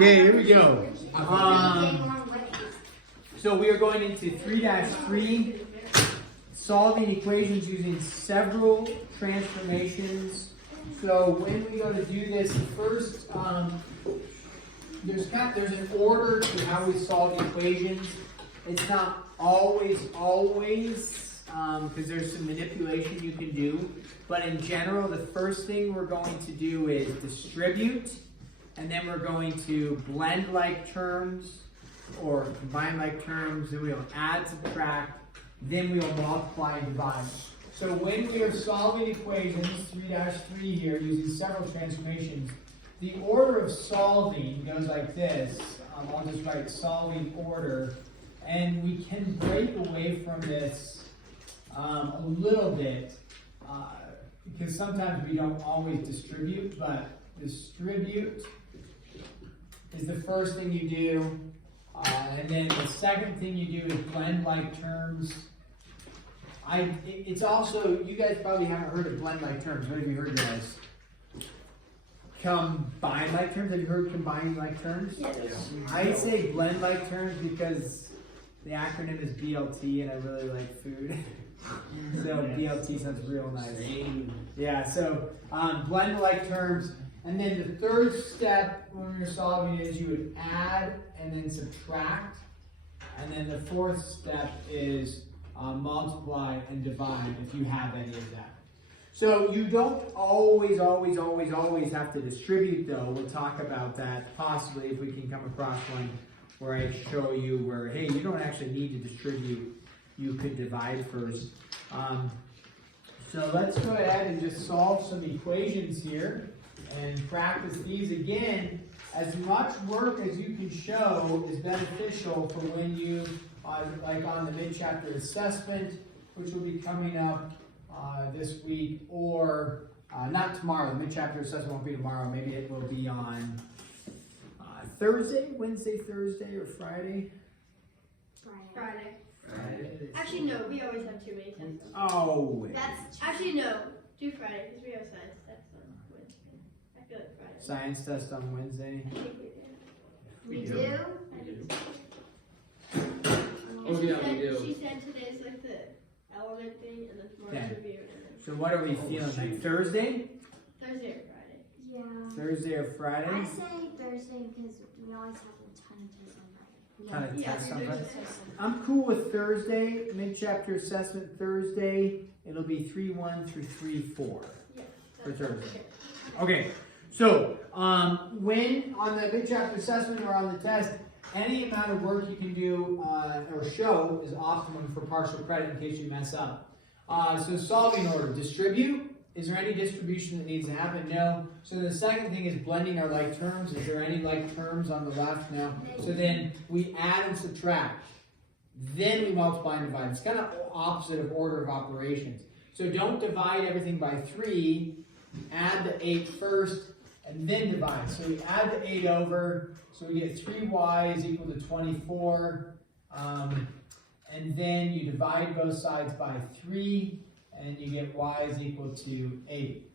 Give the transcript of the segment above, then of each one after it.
Okay, here we go. So we are going into 3-3, solving equations using several transformations. So when we go to do this, first, there's an order to how we solve equations. It's not always, because there's some manipulation you can do. But in general, the first thing we're going to do is distribute, and then we're going to blend like terms or combine like terms, then we'll add, subtract, then we'll multiply and divide. So when we are solving equations, 3-3 here, using several transformations, the order of solving goes like this. I'll just write solving order, and we can break away from this a little bit, because sometimes we don't always distribute, but distribute is the first thing you do. And then the second thing you do is blend like terms. It's also, you guys probably haven't heard of blend like terms. What have you heard, guys? Combine like terms. Have you heard combining like terms? Yes. I say blend like terms because the acronym is BLT and I really like food. So BLT sounds real nice. Yeah, so blend like terms. And then the third step when you're solving is you would add and then subtract. And then the fourth step is multiply and divide if you have any of that. So you don't always have to distribute though. We'll talk about that possibly if we can come across one where I show you where, hey, you don't actually need to distribute. You could divide first. So let's go ahead and just solve some equations here and practice these again. As much work as you can show is beneficial for when you, like on the mid-chapter assessment, which will be coming up this week, or not tomorrow. The mid-chapter assessment won't be tomorrow. Maybe it will be on Thursday, Wednesday, Thursday, or Friday. Friday. Actually, no. We always have too many tests. Oh. That's actually no. Do Friday because we have science tests on Wednesday. I feel like Friday. Science test on Wednesday. I think we do. Oh yeah, we do. She said today's like the element thing, and then tomorrow's review. So what are we feeling like? Thursday? Thursday or Friday? Yeah. Thursday or Friday? I say Thursday because we always have a ton of tests on Friday. Kind of Yeah, test so on there's Friday. a test. I'm cool with Thursday, mid-chapter assessment Thursday. It'll be 3-1 through 3-4 Yeah. for Thursday. Okay, so when on the mid-chapter assessment or on the test, any amount of work you can do or show is optimum for partial credit in case you mess up. So solving order, distribute. Is there any distribution that needs to happen? No. So the second thing is blending our like terms. Is there any like terms on the left? No. So then we add and subtract. Then we multiply and divide. It's kind of opposite of order of operations. So don't divide everything by 3. Add the 8 first and then divide. So we add the 8 over. So we get 3y is equal to 24. And then you divide both sides by 3. And you get y is equal to 8.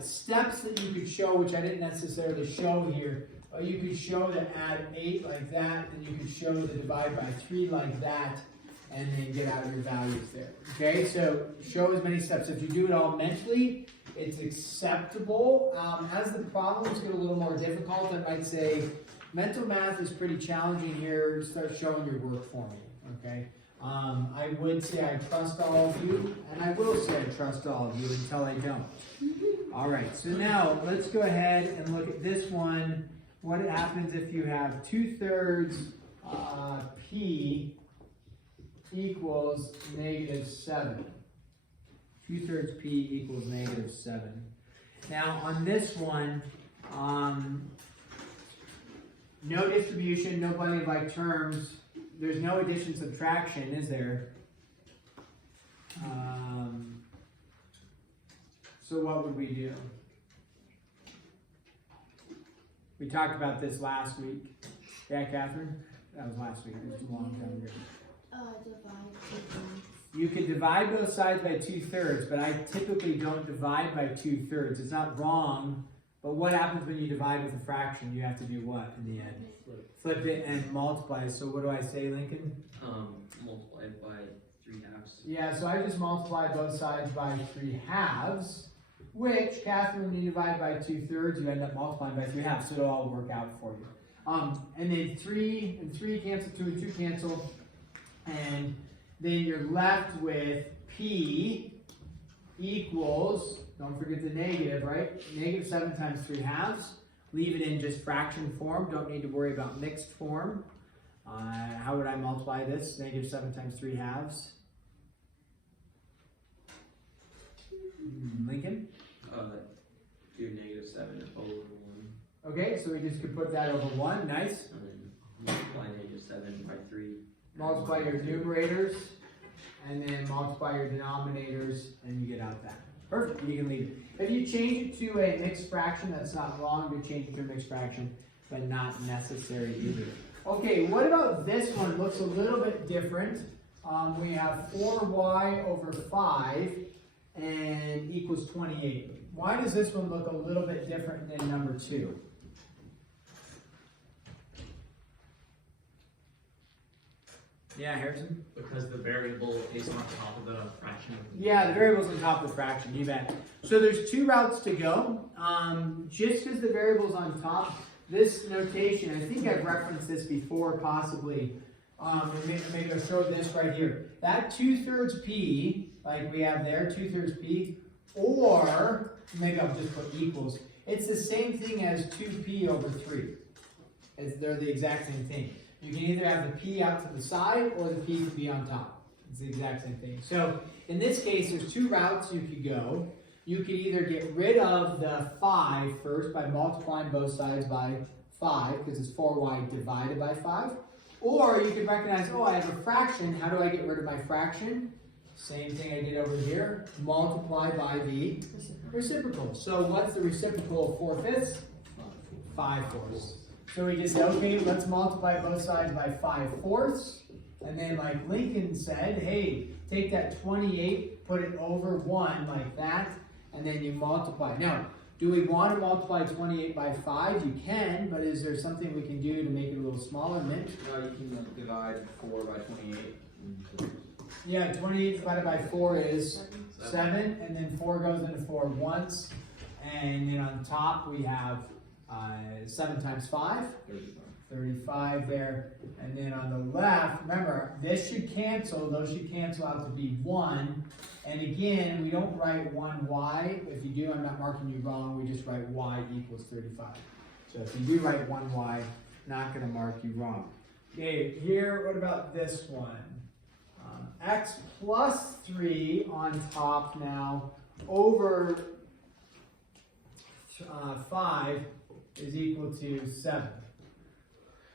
Steps that you could show, which I didn't necessarily show here, but you could show to add 8 like that, and you could show to divide by 3 like that, and then get out your values there. Okay, so show as many steps. If you do it all mentally, it's acceptable. As the problems get a little more difficult, I might say mental math is pretty challenging here. Start showing your work for me, okay? I would say I trust all of you, and I will say I trust all of you until I don't. All right, so now let's go ahead and look at this one. What happens if you have 2/3 p equals -7? 2/3 p equals -7. Now on this one, no distribution, no blending of like terms. There's no addition subtraction, is there? So what would we do? We talked about this last week. Yeah, Catherine? That was last week. It was a long time ago. Divide. You could divide both sides by 2/3, but I typically don't divide by 2/3. It's not wrong, But what happens when you divide with a fraction? You have to do what in the end? Flip it and multiply. So what do I say, Lincoln? Multiply it by 3/2. Yeah, so I just multiply both sides by 3/2, which, Catherine, when you divide by 2/3, you end up multiplying by 3/2, so it'll all work out for you. And then 3 and 3 cancel, 2 and 2 cancel, and then you're left with P equals, don't forget the negative, right? Negative 7 times 3/2. Leave it in just fraction form, don't need to worry about mixed form. How would I multiply this? Negative 7 times 3/2. Lincoln? Do -7 over 1. Okay, so we just could put that over 1, nice. And then multiply -7 by 3. Multiply your numerators, and then multiply your denominators, and you get out that. Perfect, you can leave it. If you change it to a mixed fraction, that's not wrong to change it to a mixed fraction, but not necessary either. Okay, what about this one? Looks a little bit different. We have 4y over 5 and equals 28. Why does this one look a little bit different than number 2? Yeah, Harrison? Because the variable is on top of the fraction. Yeah, the variable's on top of the fraction, you bet. So there's 2 routes to go. Just because the variable's on top, this notation, I think I've referenced this before possibly. Maybe I'll show this right here. That 2/3 P, like we have there, 2/3 P, or maybe I'll just put equals. It's the same thing as 2P over 3. They're the exact same thing. You can either have the P out to the side or the P can be on top. It's the exact same thing. So in this case, there's 2 routes you could go. You could either get rid of the 5 first by multiplying both sides by 5, because it's 4y divided by 5. Or you could recognize, oh, I have a fraction. How do I get rid of my fraction? Same thing I did over here. Multiply by the reciprocal. So what's the reciprocal of 4/5? 5/4. So we just say, okay, let's multiply both sides by 5/4. And then like Lincoln said, hey, take that 28, put it over 1 like that, and then you multiply. Now, do we want to multiply 28 by 5? You can, but is there something we can do to make it a little smaller, Mitch? You can divide 4 by 28. Yeah, 28 divided by 4 is 7, and then 4 goes into 4 once. And then on top we have 7 times 5, 35 there. And then on the left, remember, this should cancel, those should cancel out to be 1. And again, we don't write 1y. If you do, I'm not marking you wrong, we just write y equals 35. So if you do write 1y, not going to mark you wrong. Okay, here, what about this one? X plus 3 on top now over 5 is equal to 7.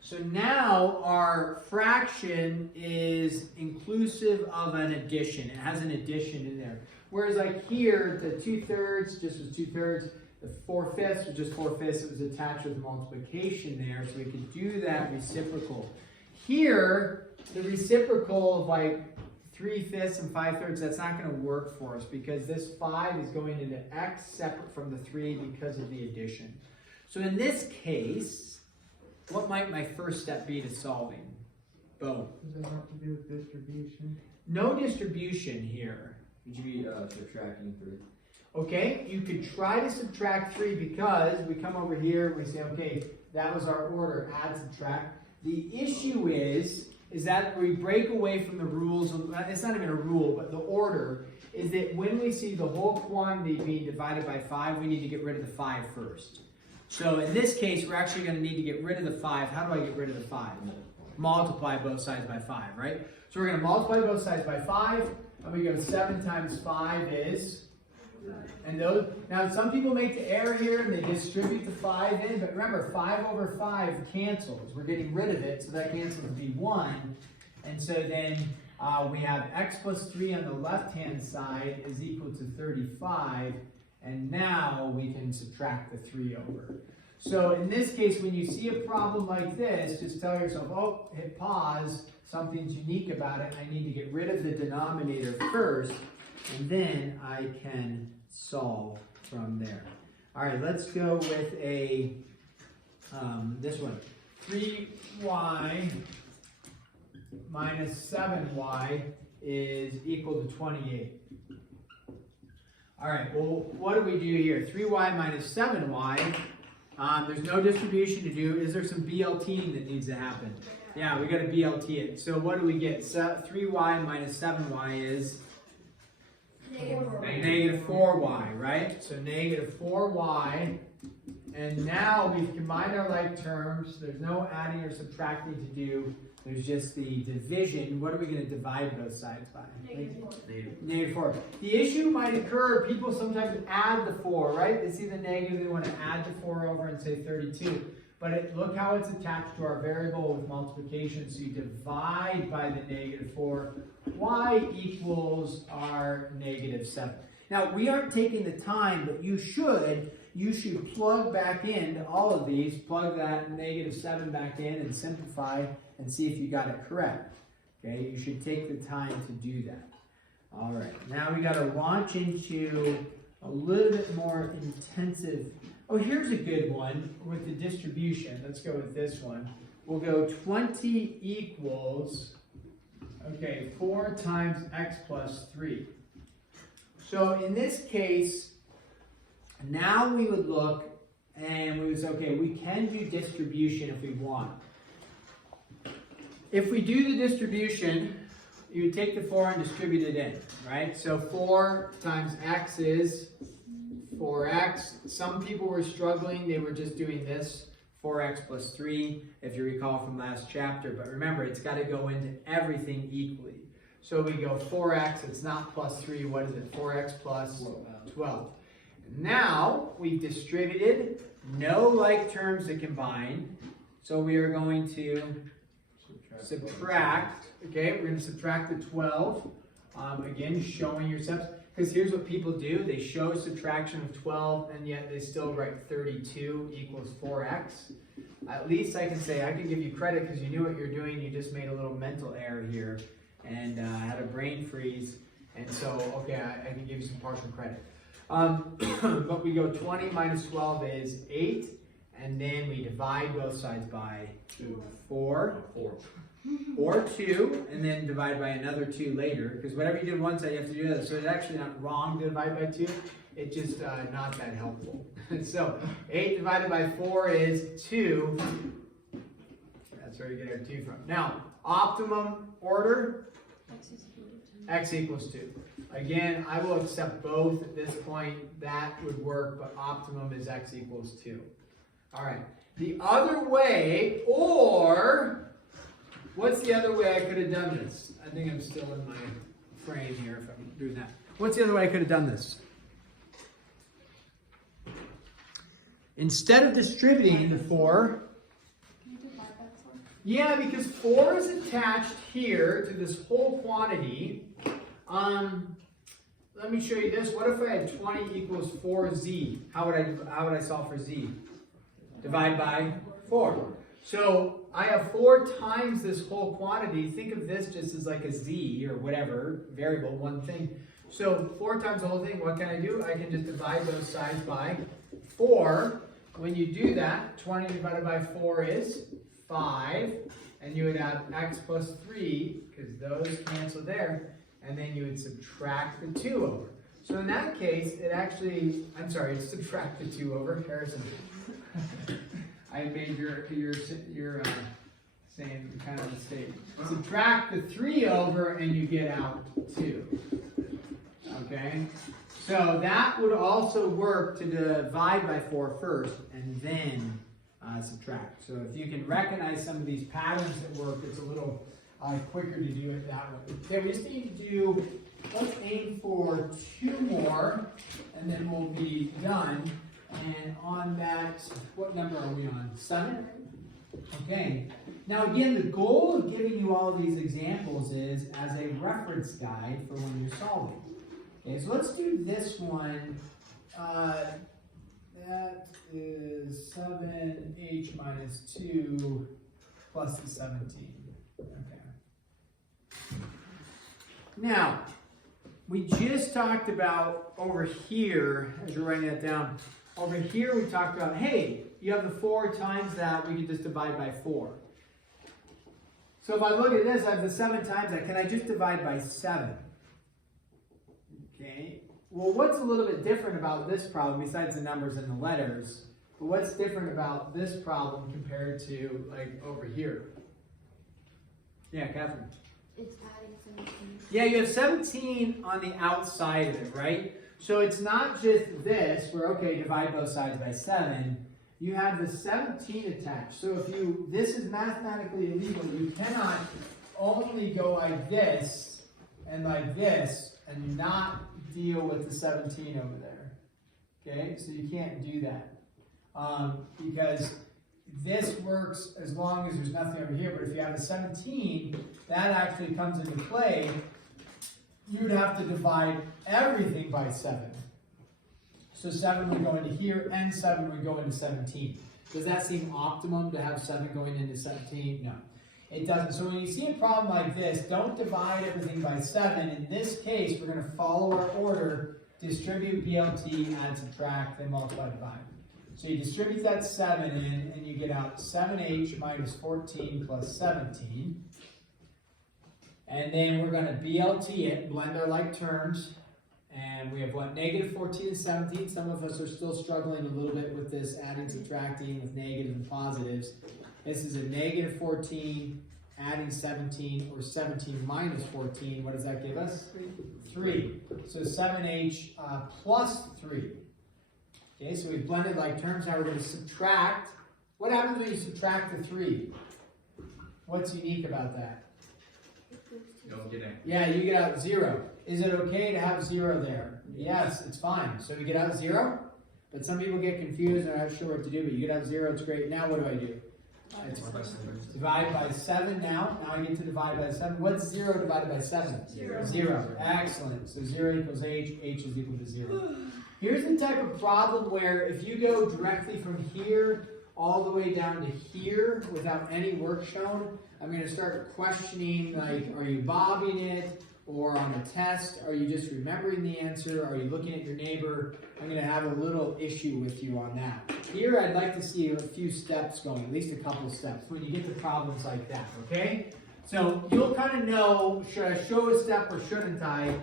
So now our fraction is inclusive of an addition. It has an addition in there. Whereas like here, the 2/3 just was 2/3. The 4/5 was just 4/5. It was attached with multiplication there, so we could do that reciprocal. Here, the reciprocal of like 3/5 and 5/3, that's not going to work for us because this 5 is going into X separate from the 3 because of the addition. So in this case, what might my first step be to solving? Bo? Does it have to do with distribution? No distribution here. Would you be subtracting 3? Okay, you could try to subtract 3 because we come over here and we say, okay, that was our order, add, subtract. The issue is that we break away from the rules. It's not even a rule, but the order is that when we see the whole quantity being divided by 5, we need to get rid of the 5 first. So in this case, we're actually going to need to get rid of the 5. How do I get rid of the 5? Multiply both sides by 5, right? So we're going to multiply both sides by 5, and we go 7 times 5 is... And those, now some people make the error here and they distribute the 5 in, but remember 5 over 5 cancels. We're getting rid of it, so that cancels to be 1. And so then we have x plus 3 on the left-hand side is equal to 35. And now we can subtract the 3 over. So in this case, when you see a problem like this, just tell yourself, oh, hit pause. Something's unique about it. I need to get rid of the denominator first, and then I can solve from there. All right, let's go with a, this one. 3y minus 7y is equal to 28. All right, well, what do we do here? 3y minus 7y, there's no distribution to do. Is there some BLTing that needs to happen? Yeah, we got to BLT it. So what do we get? 3y minus 7y is negative 4y, right? So negative 4y. And now we've combined our like terms. There's no adding or subtracting to do. There's just the division. What are we going to divide both sides by? Negative 4. The issue might occur, people sometimes add the 4, right? They see the negative, they want to add the 4 over and say 32. But look how it's attached to our variable with multiplication. So you divide by the negative 4. Y equals our negative 7. Now, we aren't taking the time, but you should plug back into all of these, plug that negative 7 back in and simplify and see if you got it correct. Okay, you should take the time to do that. All right, now we got to launch into a little bit more intensive. Oh, here's a good one with the distribution. Let's go with this one. We'll go 20 equals, okay, 4 times x plus 3. So in this case, now we would look and we would say, okay, we can do distribution if we want. If we do the distribution, you would take the 4 and distribute it in, right? So 4 times x is 4x. Some people were struggling. They were just doing this, 4x plus 3, if you recall from last chapter. But remember, it's got to go into everything equally. So we go 4x, it's not plus 3. What is it? 4x plus 12. Now we've distributed, no like terms to combine. So we are going to subtract. Okay, we're going to subtract the 12. Again, showing your steps. Because here's what people do. They show subtraction of 12, and yet they still write 32 equals 4x. At least I can say, I can give you credit because you knew what you're doing. You just made a little mental error here and had a brain freeze. And so, okay, I can give you some partial credit. But we go 20 minus 12 is 8. And then we divide both sides by 4. Or 2, and then divide by another 2 later, because whatever you do one side, you have to do the other. So it's actually not wrong to divide by 2, it's just not that helpful. So 8 divided by 4 is 2. That's where we get our 2 from. Now, optimum order, x equals 2. Again, I will accept both at this point. That would work, but optimum is x equals 2. All right. The other way, or what's the other way I could have done this? I think I'm still in my frame here if I'm doing that. What's the other way I could have done this? Instead of distributing the 4, Can you divide by 4? yeah, because 4 is attached here to this whole quantity. Let me show you this. What if I had 20 equals 4z? How would I solve for z? Divide by 4. So I have 4 times this whole quantity. Think of this just as like a z or whatever, variable, one thing. So 4 times the whole thing, what can I do? I can just divide those sides by 4. When you do that, 20 divided by 4 is 5. And you would add x plus 3, because those cancel there. And then you would subtract the 2 over. So in that case, it actually, I'm sorry, it's subtract the 2 over. Harrison. I made your saying kind of mistake. Subtract the 3 over and you get out 2. Okay? So that would also work to divide by 4 first and then subtract. So if you can recognize some of these patterns that work, it's a little quicker to do it that way. Okay, we just need to do, let's aim for 2 more and then we'll be done. And on that, what number are we on? 7? Okay. Now again, the goal of giving you all of these examples is as a reference guide for when you're solving. Okay, so let's do this one. That is 7h minus 2 plus the 17. Okay. Now, we just talked about over here, as you're writing that down, over here we talked about, hey, you have the 4 times that, we can just divide by 4. So if I look at this, I have the 7 times that, can I just divide by 7? Okay, well what's a little bit different about this problem besides the numbers and the letters? But what's different about this problem compared to like over here? Yeah, Catherine. It's adding 17. Yeah, you have 17 on the outside of it, right? So it's not just this, where, okay, divide both sides by 7. You have the 17 attached. So if this is mathematically illegal. You cannot only go like this and not deal with the 17 over there. Okay, so you can't do that. Because this works as long as there's nothing over here, but if you have a 17, that actually comes into play. You'd have to divide everything by 7. So 7 would go into here, and 7 would go into 17. Does that seem optimum to have 7 going into 17? No, it doesn't. So when you see a problem like this, don't divide everything by 7. In this case, we're going to follow our order, distribute, BLT, add, subtract, then multiply, divide. So you distribute that 7 in, and you get out 7h minus 14 plus 17. And then we're going to BLT it, blend our like terms. And we have what? Negative 14 and 17. Some of us are still struggling a little bit with this adding, subtracting with negatives and positives. This is a negative 14, adding 17, or 17 minus 14. What does that give us? 3. So 7h plus 3. Okay, so we've blended like terms. Now we're going to subtract. What happens when you subtract the 3? What's unique about that? You don't get it. Yeah, you get out 0. Is it okay to have 0 there? Yes, it's fine. So we get out 0, but some people get confused and are not sure what to do, but you get out 0, it's great. Now what do? It's divide by 7 now. Now I get to divide by 7. What's 0 divided by 7? 0. Excellent. So 0 equals h is equal to 0. Here's the type of problem where if you go directly from here all the way down to here without any work shown, I'm going to start questioning, like, are you bobbing it? Or on the test, are you just remembering the answer? Are you looking at your neighbor? I'm going to have a little issue with you on that. Here, I'd like to see a few steps going, at least a couple steps, when you get to problems like that, okay? So you'll kind of know, should I show a step or shouldn't I?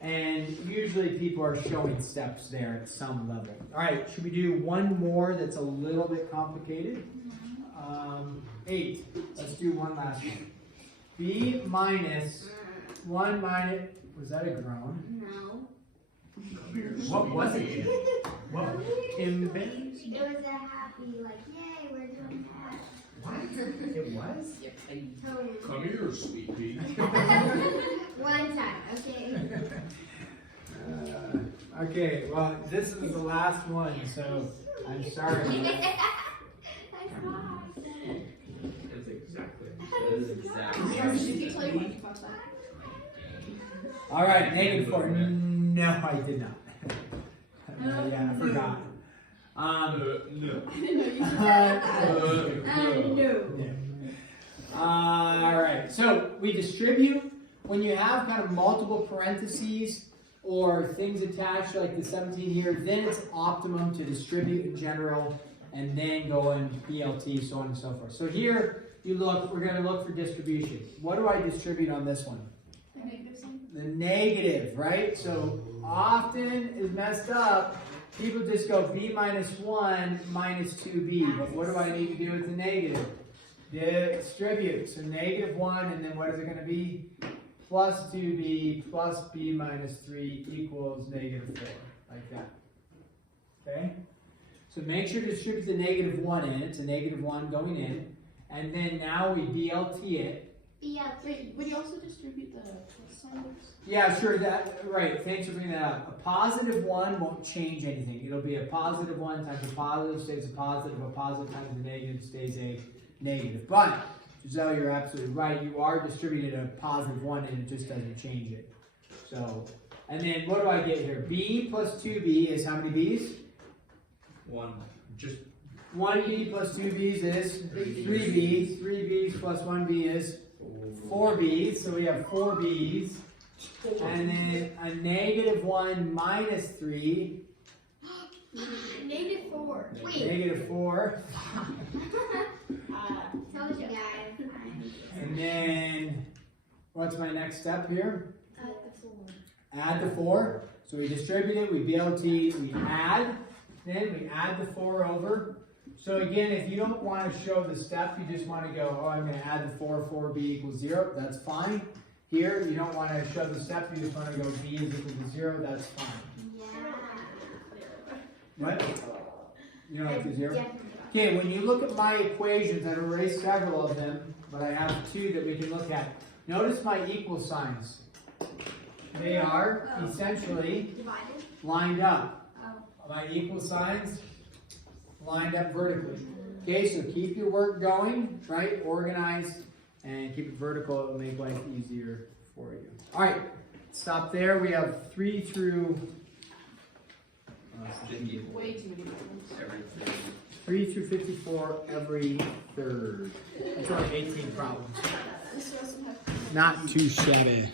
And usually people are showing steps there at some level. All right, should we do one more that's a little bit complicated? 8. Let's do one last one. B minus 1 minus, was that a groan? No. What was it? What? Kimben? It was a happy, like, yay, we're doing that. What? It was? Totally. Come here, sweet pea. One time, okay? Okay, well, this is the last one, so I'm sorry. I saw. It's exactly. That is exactly. All right, negative 4. No, I did not. Yeah, I forgot. No. All right, so we distribute. When you have kind of multiple parentheses or things attached like the 17 here, then it's optimum to distribute in general and then go in BLT, so on and so forth. So here, we're going to look for distribution. What do I distribute on this one? The negative, right? So often is messed up. People just go b minus 1 minus 2b. But what do I need to do with the negative? Distribute. So negative 1, and then what is it going to be? Plus 2b plus b minus 3 equals negative 4. Like that. Okay? So make sure to distribute the negative 1 in. It's a negative 1 going in. And then now we BLT it. Wait, would you also distribute the plus signs? Yeah, sure. Right. Thanks for bringing that up. A positive 1 won't change anything. It'll be a positive 1 times a positive stays a positive times a negative stays a negative. But, Giselle, you're absolutely right. You are distributed a positive 1 and it just doesn't change it. So, and then what do I get here? B plus 2b is how many b's? 1. Just 1b plus 2 b's is 3 b's. 3 b's plus 1 b is 4 b's. So we have 4 b's. And then a negative 1 minus 3 -4. -4. Told you guys. And then, what's my next step here? The 4. Add the 4. So we distribute it, we BLT, we add, then we add the 4 over. So again, if you don't want to show the step, you just want to go, oh, I'm going to add the 4, 4b equals 0, that's fine. Here, you don't want to show the step, you just want to go b is equal to 0, that's fine. What? You don't like the 0? Yeah. Okay, when you look at my equations, I've erased several of them, but I have 2 that we can look at. Notice my equal signs. They are essentially Divided. lined up. Oh. My equal signs lined up vertically. Okay, so keep your work going, right? Organize and keep it vertical. It will make life easier for you. All right, stop there. We have 3 through Way too many problems. Everything. 3 through 54 every third. That's only 18 problems. Not too shabby.